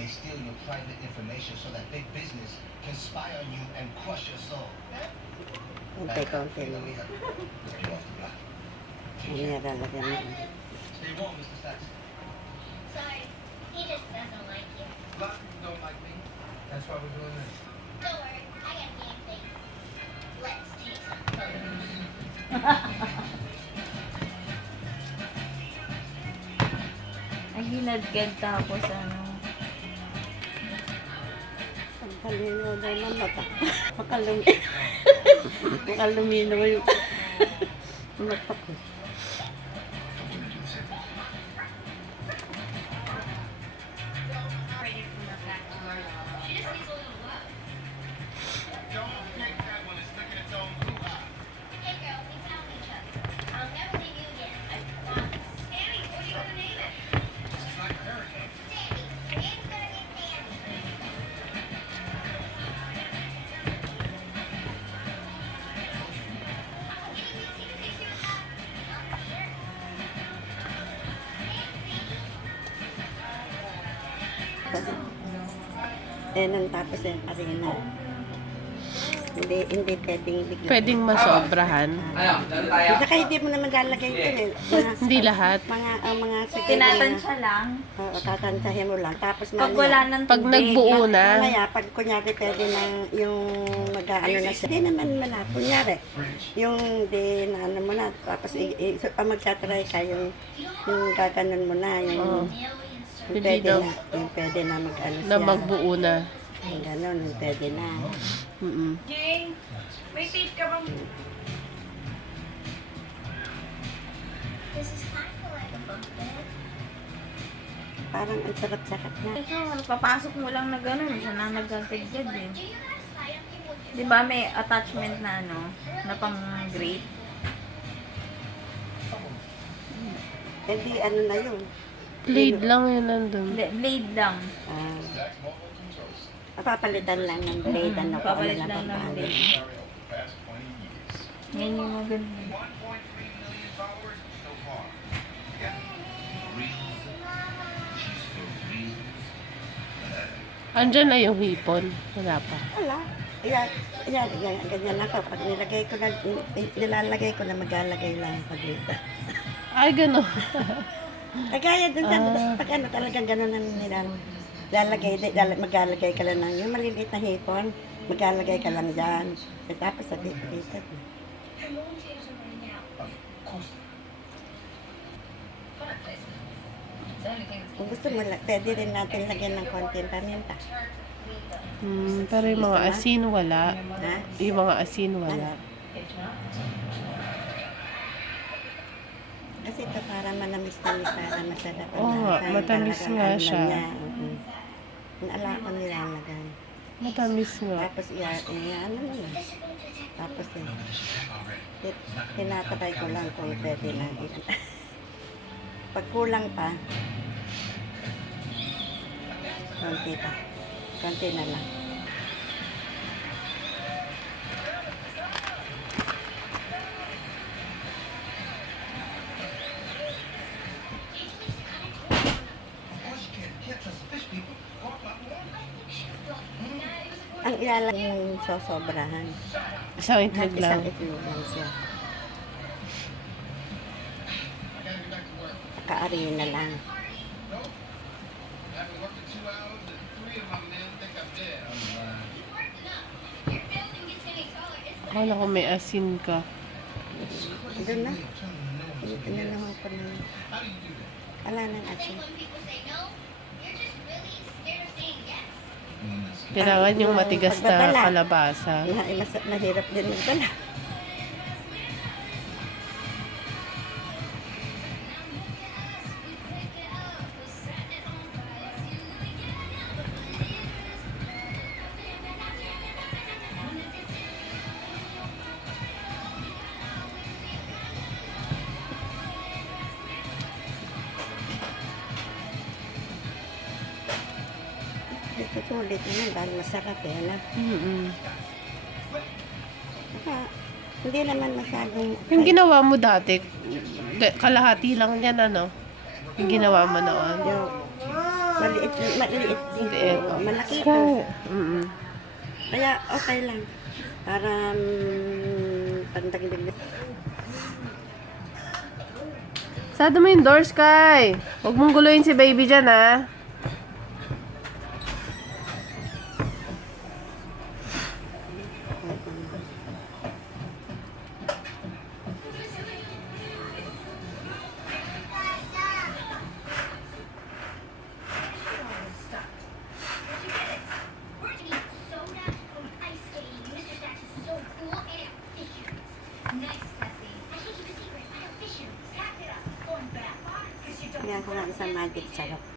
They steal your private information so that big business can spy on you and crush your soul. Konti-konti lang. You're off the block. Hindi lalagyan mo. Stay warm, Mr. Stacks. Sorry, he just doesn't like you. But you don't like me. That's why we're doing this. Don't worry, I got game things. Let's take some photos. Ay, hinadgad tapos ano. Ang kalinaw daw ng mata. Makalumino yung mata ko. She just needs a little love. Hey girl, we found each other. I'll never leave you again. I promise. Sammy, what are you gonna name it? Sammy. The name's gonna be Sammy. Nang tapos yung arena. Hindi pwedeng bigla. Pwedeng masobrahan. Saka hindi mo naman lalagay ito eh. Hindi lahat. Mga Tinatansya lang. Oo, tatansahin mo lang. Tapos Pag wala ng Pag tubig. nagbuo na, Mamaya, pag kunyari pwede ng yung mag-ano na siya. Hindi naman malap. Kunyari, yung di na ano mo na. Tapos pag magtatry ka, yung gaganon mo na. Yung Hindi daw. Yung pwede na mag-ano na siya. magbuo na. Yung ganon, yung pwede na. Jing, may tape ka bang? This is kind of like a bunk bed. Parang ang sarap-sarap na. Ito, papasok mo lang na gano'n. Siya na nagkagad eh. Do you know silent people do Di ba may attachment na ano, na pang grate? Hindi ano na yun. Blade lang yun nandun. Hindi, blade lang. Papalitan lang ng blade. Ano pa, Papalit ano lang ng papalit. blade. Yan yung maganda. Andyan na yung hipon. Wala pa. Wala. Ganyan ako. Pag nilalagay ko na maglalagay lang ako dito. Ay, gano'n. Kagaya dun sa, pag ano talagang gano'n ang nilang maglalagay ka lang ng yung maliliit na hipon, maglalagay ka lang dyan. At tapos sa dito. Her mom saves her right now. Kung gusto mo, pwede rin natin lagyan ng konting paminta. Pero yung mga asin wala. Ha? Yung mga asin wala. Kasi ito para manamis-namis, para masarap. Oo nga, matamis nga siya. Naala ko nilalagay. Matamis nga. Tapos ano mo na. Tapos tinatabay ko lang kung pwede lang. Pag kulang pa, konti pa. Konti na lang. Ang ilalagay yung sosobrahan. Isang itlog lang. Isang itlog lang siya. Kaarina lang. Akala ko may asin ka. Doon na. Inanaman ko na. Wala nang asin. When people say no, you're just really scared of saying yes. Kailangan yung matigas na kalabasa. Mahirap din magdala. Sulit naman dahil masarap eh. Ano? Hindi naman masyadong... Yung ginawa mo dati, kalahati lang yan ano? Yung ginawa mo noon. Yung maliit maliit Liit. dito. Malaki ito. Sky. Mm-mm. Kaya okay lang. Para pantagdag. Sado mo yung door, Sky. Huwag mong guluhin si baby dyan, ha? We're to eat soda and ice skating. Mr. Stacks is so cool and efficient. Nice, Tessie. I should keep a secret. I have visions. Pack it up. Going back. Because you don't Kaya ko nga isang magic sarap.